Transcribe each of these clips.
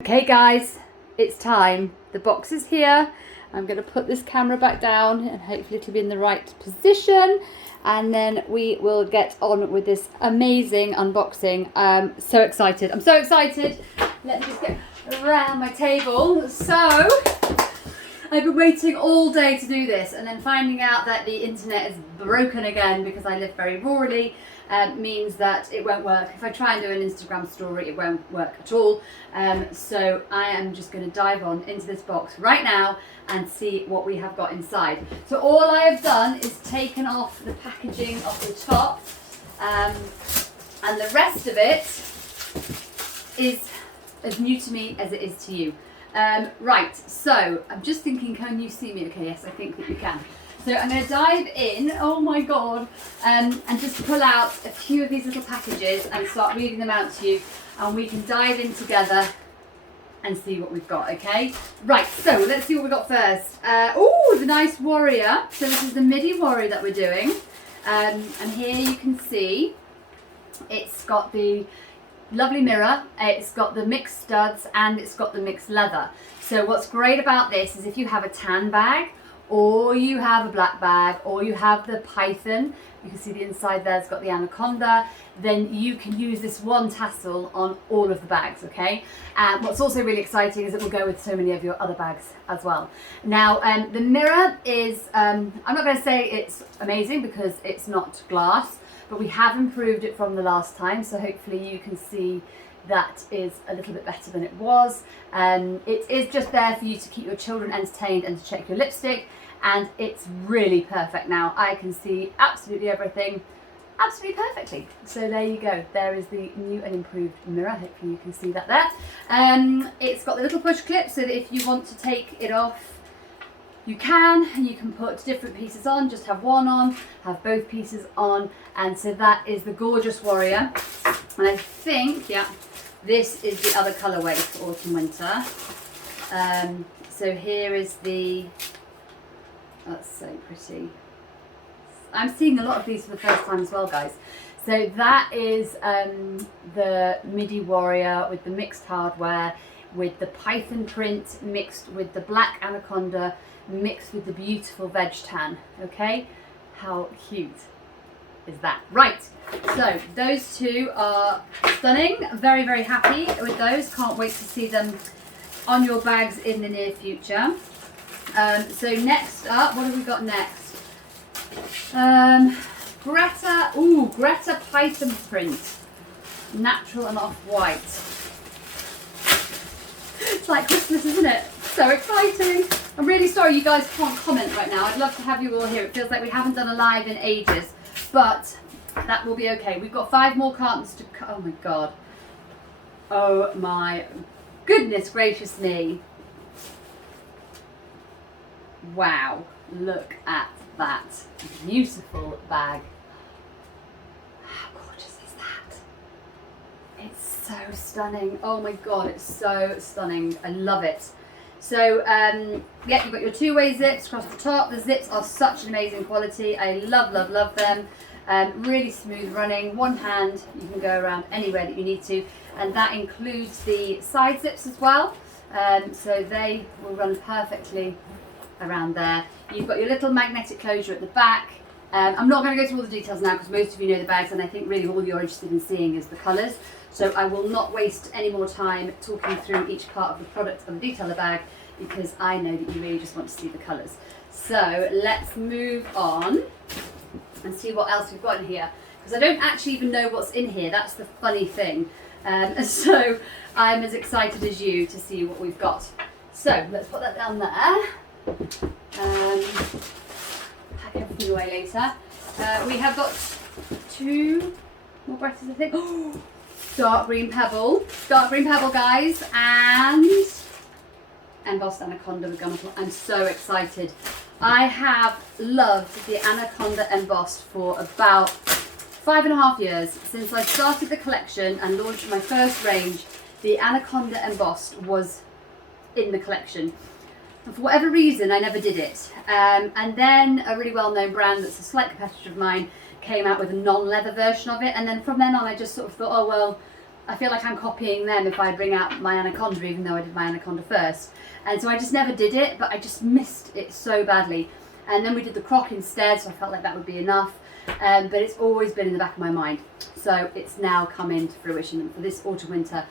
Okay guys, it's time. The box is here. I'm going to put this camera back down and hopefully it'll be in the right position, and then we will get on with this amazing unboxing. So excited. I'm so excited. Let me just get around my table. So I've been waiting all day to do this, and then finding out that the internet is broken again because I live very rurally means that it won't work. If I try and do an Instagram story, it won't work at all. So I am just going to dive on into this box right now and see what we have got inside. So all I have done is taken off the packaging off the top, and the rest of it is as new to me as it is to you. Right, so I'm just thinking, can you see me? Okay, yes, I think that you can. So I'm going to dive in, oh my god, and just pull out a few of these little packages and start reading them out to you, and we can dive in together and see what we've got, okay? Right, so let's see what we've got first. Oh, the nice warrior. So this is the Midi warrior that we're doing. And here you can see it's got the lovely mirror, it's got the mixed studs, and it's got the mixed leather. So what's great about this is if you have a tan bag, or you have a black bag, or you have the python, you can see the inside there's got the anaconda, then you can use this one tassel on all of the bags, okay? And what's also really exciting is it will go with so many of your other bags as well. Now, the mirror is, I'm not going to say it's amazing because it's not glass, but we have improved it from the last time, so hopefully you can see that is a little bit better than it was. It is just there for you to keep your children entertained and to check your lipstick, and it's really perfect now. I can see absolutely everything absolutely perfectly. So there you go, there is the new and improved mirror. Hopefully you can see that there. It's got the little push clip so that if you want to take it off, you can, and you can put different pieces on, just have one on, have both pieces on, and so that is the gorgeous warrior. And I think, yeah, this is the other colourway for autumn winter. So here is the, that's so pretty. I'm seeing a lot of these for the first time as well, guys. So that is the Midi warrior with the mixed hardware, with the python print mixed with the black anaconda, mixed with the beautiful veg tan. Okay, how cute is that? Right, so those two are stunning. Very, very happy with those. Can't wait to see them on your bags in the near future. So next up, what have we got next? Greta, ooh, Greta python print, natural and off-white. It's like Christmas, isn't it? So exciting. I'm really sorry you guys can't comment right now. I'd love to have you all here. It feels like we haven't done a live in ages, but that will be okay. We've got 5 more cartons to oh my god. Oh my goodness gracious me. Wow, look at that beautiful bag. How gorgeous is that? It's so stunning. Oh my god, it's so stunning. I love it. So yeah, you've got your 2-way zips across the top. The zips are such an amazing quality. I love, love, love them. Really smooth running. One hand, you can go around anywhere that you need to, and that includes the side zips as well. So they will run perfectly around there. You've got your little magnetic closure at the back. I'm not going to go through all the details now because most of you know the bags, and I think really all you're interested in seeing is the colours. So I will not waste any more time talking through each part of the product and the detailer bag, because I know that you really just want to see the colours. So let's move on and see what else we've got in here, because I don't actually even know what's in here. That's the funny thing. So I'm as excited as you to see what we've got. So let's put that down there. Pack everything away later. We have got 2 more brushes, I think. Oh, dark green pebble, guys, and embossed anaconda with gum. I'm so excited. I have loved the anaconda embossed for about 5.5 years. Since I started the collection and launched my first range, the anaconda embossed was in the collection. And for whatever reason, I never did it. And then a really well-known brand that's a slight competitor of mine came out with a non-leather version of it. And then from then on, I just sort of thought, oh, well, I feel like I'm copying them if I bring out my anaconda, even though I did my anaconda first. And so I just never did it, but I just missed it so badly. And then we did the croc instead, so I felt like that would be enough. But it's always been in the back of my mind. So it's now come into fruition. And for this autumn winter,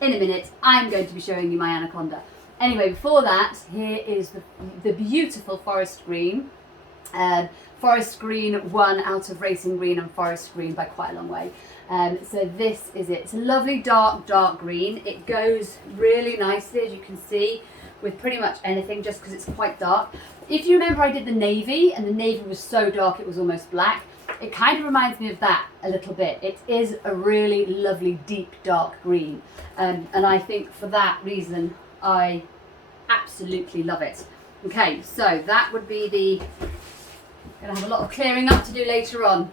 in a minute, I'm going to be showing you my anaconda. Anyway, before that, here is the beautiful forest green. Forest green won out of racing green and forest green by quite a long way. So this is it. It's a lovely dark green. It goes really nicely, as you can see, with pretty much anything, just because it's quite dark. If you remember, I did the navy, and the navy was so dark it was almost black. It kind of reminds me of that a little bit. It is a really lovely deep dark green, and I think for that reason I absolutely love it. Okay, so that would be the... Gonna have a lot of clearing up to do later on,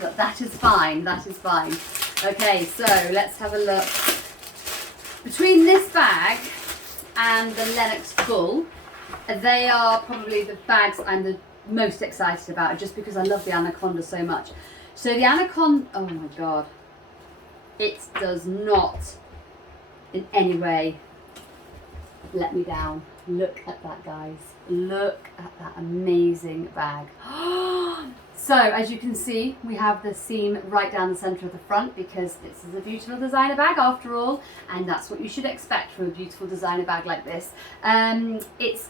but that is fine, that is fine. Okay, so let's have a look. Between this bag and the Lennox full, they are probably the bags I'm the most excited about, just because I love the anaconda so much. So the anaconda, oh my god, it does not in any way let me down. Look at that, guys. Look at that amazing bag. So as you can see, we have the seam right down the center of the front, because this is a beautiful designer bag after all, and that's what you should expect from a beautiful designer bag like this. It's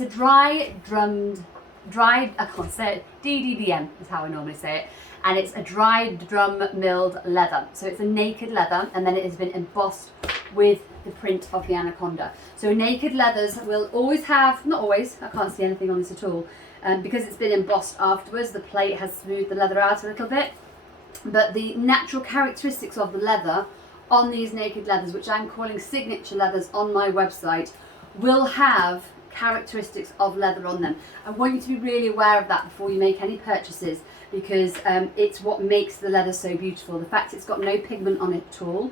a dried, I can't say it, DDDM is how I normally say it, and it's a dried drum milled leather. So it's a naked leather, and then it has been embossed with the print of the anaconda. So naked leathers will always have, not always, I can't see anything on this at all, because it's been embossed afterwards. The plate has smoothed the leather out a little bit, but the natural characteristics of the leather on these naked leathers, which I'm calling signature leathers on my website, will have characteristics of leather on them. I want you to be really aware of that before you make any purchases, because it's what makes the leather so beautiful. The fact it's got no pigment on it at all.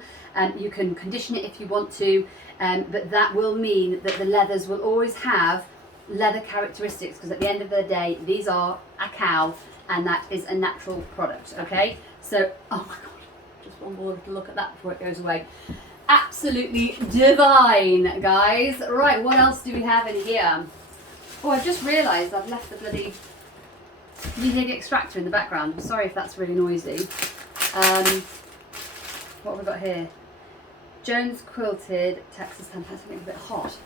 You can condition it if you want to, but that will mean that the leathers will always have leather characteristics, because at the end of the day, these are a cow, and that is a natural product. Okay, so oh my god, just one more little look at that before it goes away. Absolutely divine, guys. Right, what else do we have in here? Oh, I've just realised I've left the bloody Midi extractor in the background. I'm sorry if that's really noisy. What have we got here? Jones quilted Texas tan. That's something a bit hot.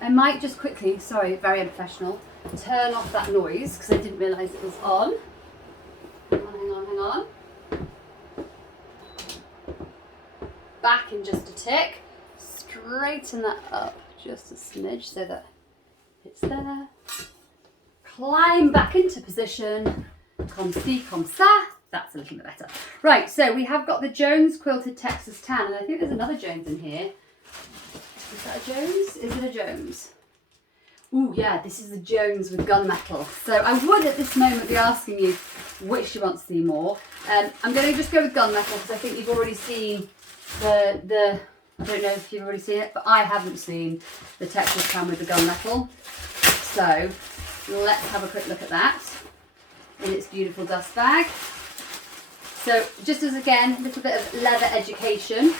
I might just quickly, sorry, very unprofessional, turn off that noise because I didn't realise it was on. Hang on. Back in just a tick. Straighten that up just a smidge so that it's there. Climb back into position. Comme ci, comme ça. That's a little bit better. Right, so we have got the Jones quilted Texas tan, and I think there's another Jones in here. Is that a Jones? Is it a Jones? Ooh, yeah, this is the Jones with gunmetal. So I would at this moment be asking you which you want to see more. I'm going to just go with gunmetal because I think you've already seen the I don't know if you've already seen it, but I haven't seen the Texas tan with the gunmetal. So let's have a quick look at that in its beautiful dust bag. So just as again, a little bit of leather education.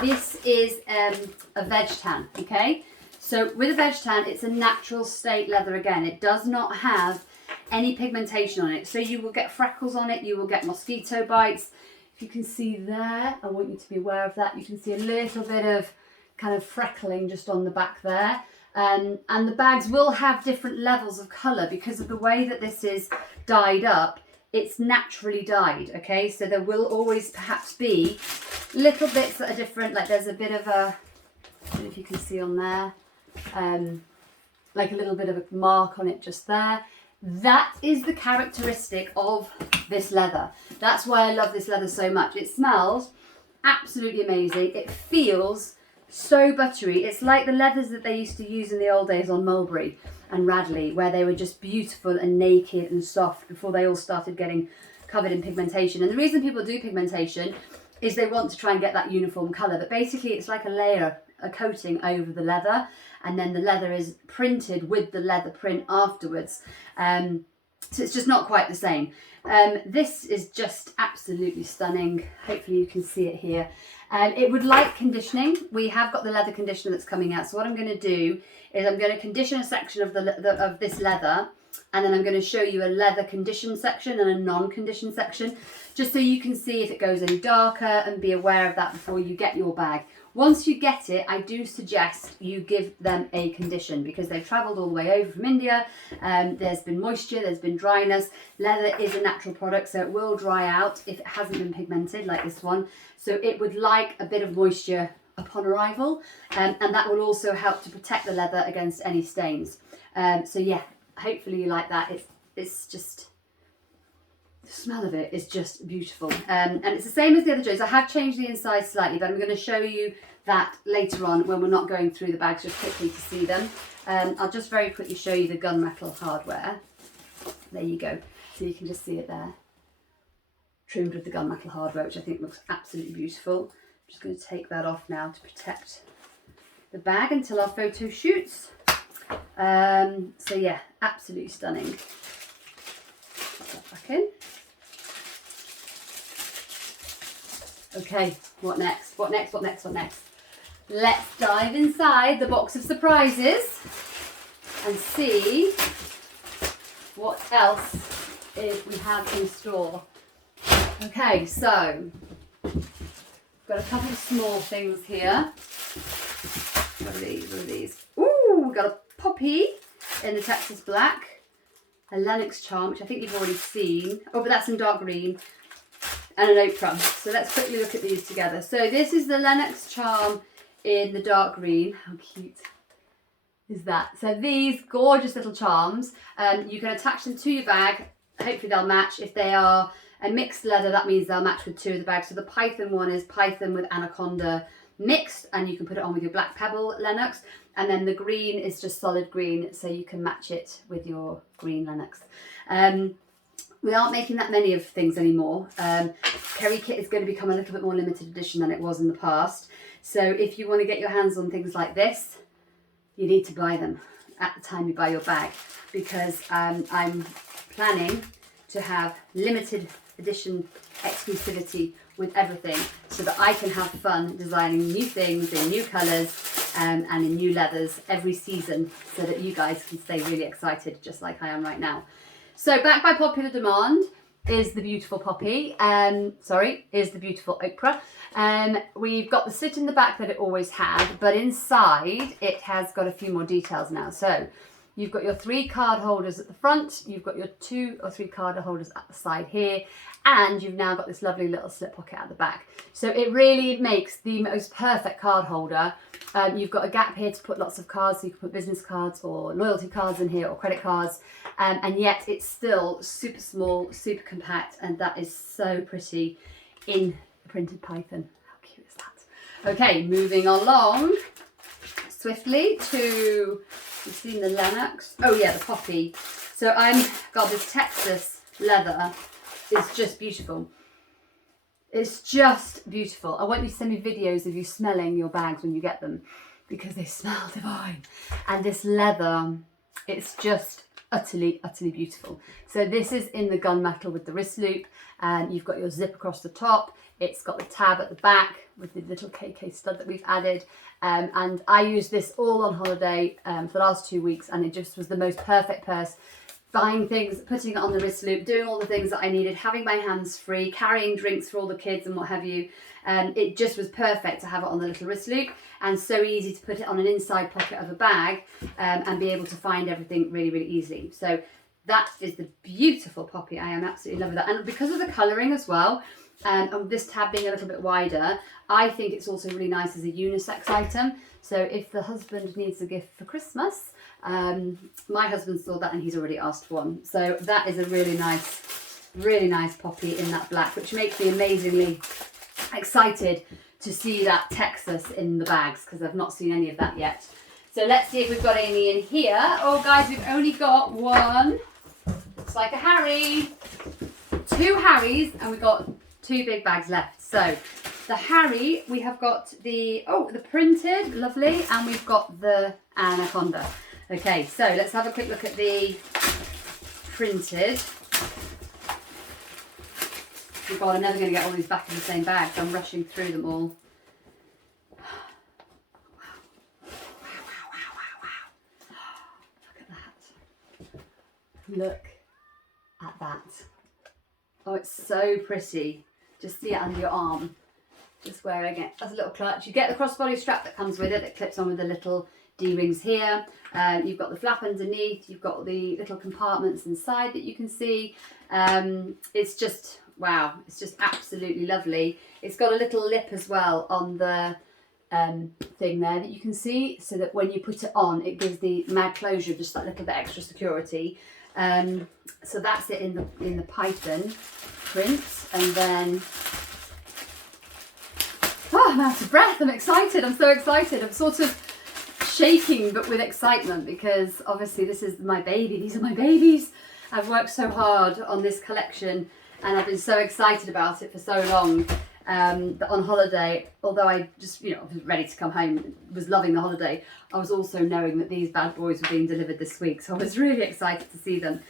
This is a veg tan, okay? So with a veg tan, it's a natural state leather again. It does not have any pigmentation on it. So you will get freckles on it, you will get mosquito bites. If you can see there, I want you to be aware of that. You can see a little bit of kind of freckling just on the back there. And the bags will have different levels of colour because of the way that this is dyed up. It's naturally dyed, okay? So there will always perhaps be little bits that are different. Like there's a bit of a, I don't know if you can see on there, like a little bit of a mark on it just there. That is the characteristic of this leather. That's why I love this leather so much. It smells absolutely amazing. It feels so buttery. It's like the leathers that they used to use in the old days on Mulberry and Radley, where they were just beautiful and naked and soft before they all started getting covered in pigmentation. And the reason people do pigmentation is they want to try and get that uniform colour, but basically it's like a layer, a coating over the leather, and then the leather is printed with the leather print afterwards. So it's just not quite the same. This is just absolutely stunning. Hopefully you can see it here. It would like conditioning. We have got the leather conditioner that's coming out. So what I'm going to do is I'm going to condition a section of of this leather, and then I'm going to show you a leather conditioned section and a non-conditioned section, just so you can see if it goes any darker and be aware of that before you get your bag. Once you get it, I do suggest you give them a condition, because they've travelled all the way over from India. There's been moisture, there's been dryness. Leather is a natural product, so it will dry out if it hasn't been pigmented like this one. So it would like a bit of moisture upon arrival, and that will also help to protect the leather against any stains. So yeah, hopefully you like that. It's just, the smell of it is just beautiful. And it's the same as the other Joes. I have changed the inside slightly, but I'm going to show you that later on when we're not going through the bags just quickly to see them. I'll just very quickly show you the gunmetal hardware. There you go. So you can just see it there. Trimmed with the gunmetal hardware, which I think looks absolutely beautiful. I'm just going to take that off now to protect the bag until our photo shoots. So yeah, absolutely stunning. Put that back in. Okay, what next? What next? What next? What next? Let's dive inside the box of surprises and see what else we have in store. Okay, so got a couple of small things here. What are these? What are these? Ooh, we've got a poppy in the Texas black, a Lennox charm, which I think you've already seen. Oh, but that's in dark green, and an okra. So let's quickly look at these together. So this is the Lennox charm in the dark green. How cute is that? So these gorgeous little charms, you can attach them to your bag. Hopefully they'll match. If they are a mixed leather, that means they'll match with two of the bags. So the python one is python with anaconda mixed, and you can put it on with your black pebble Lennox. And then the green is just solid green, so you can match it with your green Lennox. We aren't making that many of things anymore. Keri kit is going to become a little bit more limited edition than it was in the past. So if you want to get your hands on things like this, you need to buy them at the time you buy your bag, because I'm planning to have limited edition exclusivity with everything, so that I can have fun designing new things in new colours and in new leathers every season, so that you guys can stay really excited just like I am right now. So back by popular demand is the beautiful poppy, is the beautiful okra. We've got the slit in the back that it always had, but inside it has got a few more details now. So you've got your 3 card holders at the front, you've got your 2 or 3 card holders at the side here, and you've now got this lovely little slip pocket at the back. So it really makes the most perfect card holder. You've got a gap here to put lots of cards, so you can put business cards or loyalty cards in here or credit cards, and yet it's still super small, super compact, and that is so pretty in the printed python. How cute is that? Okay, moving along swiftly to, you've seen the Lennox. Oh yeah, the poppy. So got this Texas leather. It's just beautiful. It's just beautiful. I want you to send me videos of you smelling your bags when you get them, because they smell divine. And this leather, it's just utterly, utterly beautiful. So this is in the gunmetal with the wrist loop, and you've got your zip across the top. It's got the tab at the back with the little KK stud that we've added. And I used this all on holiday for the last 2 weeks, and it just was the most perfect purse. Buying things, putting it on the wrist loop, doing all the things that I needed, having my hands free, carrying drinks for all the kids and what have you. It just was perfect to have it on the little wrist loop, and so easy to put it on an inside pocket of a bag and be able to find everything really, really easily. So that is the beautiful poppy. I am absolutely loving that. And because of the colouring as well, and this tab being a little bit wider, I think it's also really nice as a unisex item. So if the husband needs a gift for Christmas, my husband saw that and he's already asked for one. So that is a really nice poppy in that black, which makes me amazingly excited to see that Texas in the bags, because I've not seen any of that yet. So let's see if we've got any in here. Oh guys, we've only got one. Looks like a Harry. 2 Harrys, and we've got 2 big bags left. So the Harry, we have got the printed, lovely, and we've got the anaconda. Okay, so let's have a quick look at the printed. Oh God, I'm never going to get all these back in the same bag, so I'm rushing through them all. Look at that. Oh, it's so pretty. Just see it under your arm. Just wearing it as a little clutch. You get the crossbody strap that comes with it that clips on with the little D-rings here. You've got the flap underneath. You've got the little compartments inside that you can see. It's just, wow. It's just absolutely lovely. It's got a little lip as well on the thing there that you can see, so that when you put it on, it gives the mag closure just that little bit extra security. So that's it in the python print, and then I'm out of breath. I'm excited. I'm so excited. I'm sort of shaking, but with excitement, because obviously this is my baby. These are my babies. I've worked so hard on this collection, and I've been so excited about it for so long. But on holiday, although I just, was ready to come home, was loving the holiday, I was also knowing that these bad boys were being delivered this week. So I was really excited to see them.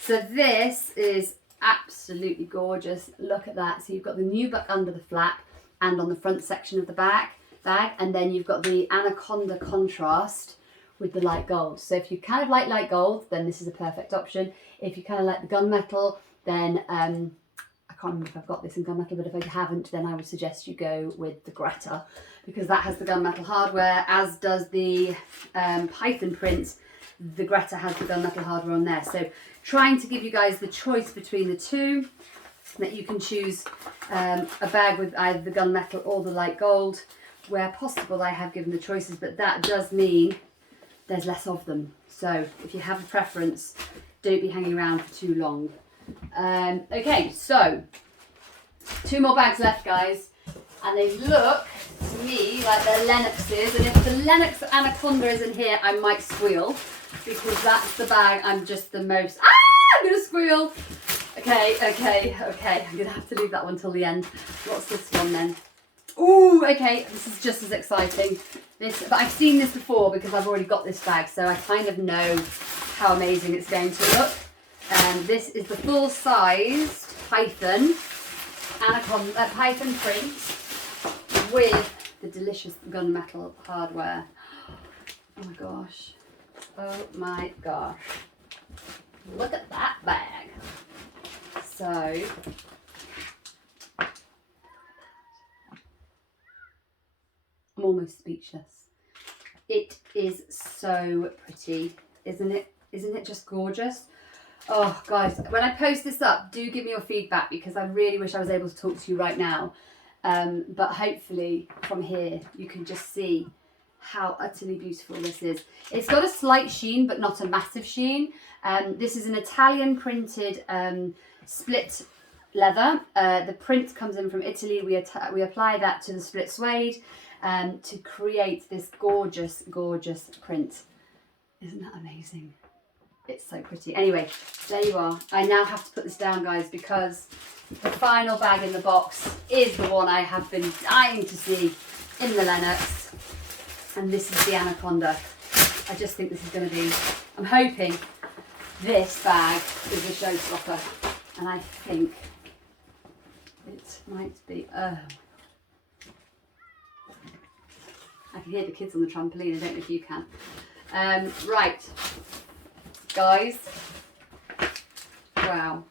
So this is absolutely gorgeous. Look at that. So you've got the nubuck under the flap and on the front section of the bag. And then you've got the anaconda contrast with the light gold. So if you kind of like light gold, then this is a perfect option. If you kind of like the gunmetal, then I can't remember if I've got this in gunmetal, but if I haven't, then I would suggest you go with the Greta, because that has the gunmetal hardware, as does the python print. The Greta has the gunmetal hardware on there. So trying to give you guys the choice between the two, that you can choose a bag with either the gunmetal or the light gold. Where possible, I have given the choices, but that does mean there's less of them. So if you have a preference, don't be hanging around for too long. Okay, so 2 more bags left, guys, and they look to me like they're Lennoxes, and if the Lennox anaconda is in here, I might squeal, because that's the bag I'm just the most, I'm gonna squeal. Okay, I'm gonna have to leave that one till the end. What's this one then? Ooh, okay, this is just as exciting. But I've seen this before because I've already got this bag, so I kind of know how amazing it's going to look. This is the full-sized python anaconda python print with the delicious gunmetal hardware. Oh my gosh! Oh my gosh! Look at that bag. So. I'm almost speechless. It is so pretty, isn't it? Isn't it just gorgeous? Oh, guys, when I post this up, do give me your feedback, because I really wish I was able to talk to you right now. But hopefully from here, you can just see how utterly beautiful this is. It's got a slight sheen, but not a massive sheen. This is an Italian printed split leather. The print comes in from Italy. We apply that to the split suede to create this gorgeous, gorgeous print. Isn't that amazing? It's so pretty. Anyway, there you are. I now have to put this down, guys, because the final bag in the box is the one I have been dying to see in the Lennox. And this is the anaconda. I just think this is going to be, I'm hoping this bag is a showstopper. And I think it might be, I can hear the kids on the trampoline. I don't know if you can. Right, guys. Wow.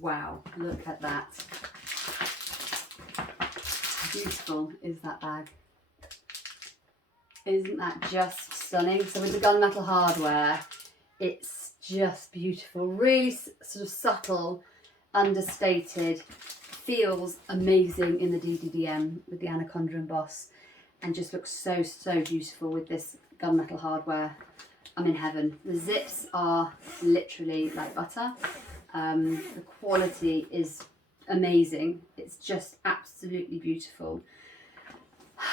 Wow, look at that. How beautiful is that bag? Isn't that just stunning? So with the gunmetal hardware, it's just beautiful. Really sort of subtle, understated. Feels amazing in the DDDM with the anaconda emboss, and just looks so, so beautiful with this gunmetal hardware. I'm in heaven. The zips are literally like butter. The quality is amazing. It's just absolutely beautiful. Wow.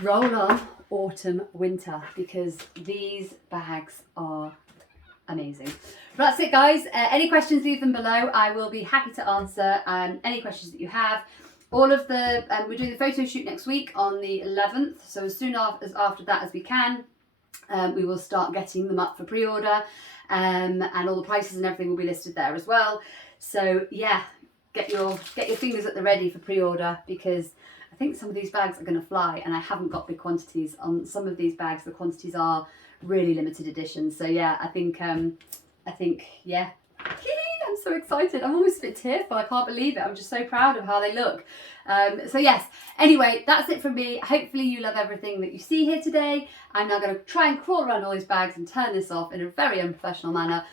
Roll on autumn, winter, because these bags are amazing. That's it, guys. Any questions, leave them below. I will be happy to answer any questions that you have. all of the, we're doing the photo shoot next week on the 11th. So as soon as after that as we can, we will start getting them up for pre-order, and all the prices and everything will be listed there as well. So yeah, get your fingers at the ready for pre-order, because I think some of these bags are going to fly, and I haven't got big quantities on some of these bags. The quantities are really limited editions. So yeah, I think yeah. I'm so excited. I'm almost a bit tearful. I can't believe it. I'm just so proud of how they look. So yes, anyway, that's it from me. Hopefully you love everything that you see here today. I'm now going to try and crawl around all these bags and turn this off in a very unprofessional manner,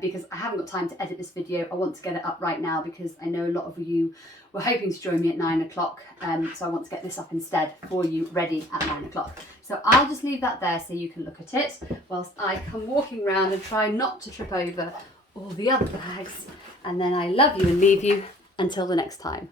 because I haven't got time to edit this video. I want to get it up right now because I know a lot of you were hoping to join me at 9 o'clock. So I want to get this up instead for you, ready at 9 o'clock. So I'll just leave that there so you can look at it whilst I come walking around and try not to trip over all the other bags, and then I love you and leave you until the next time.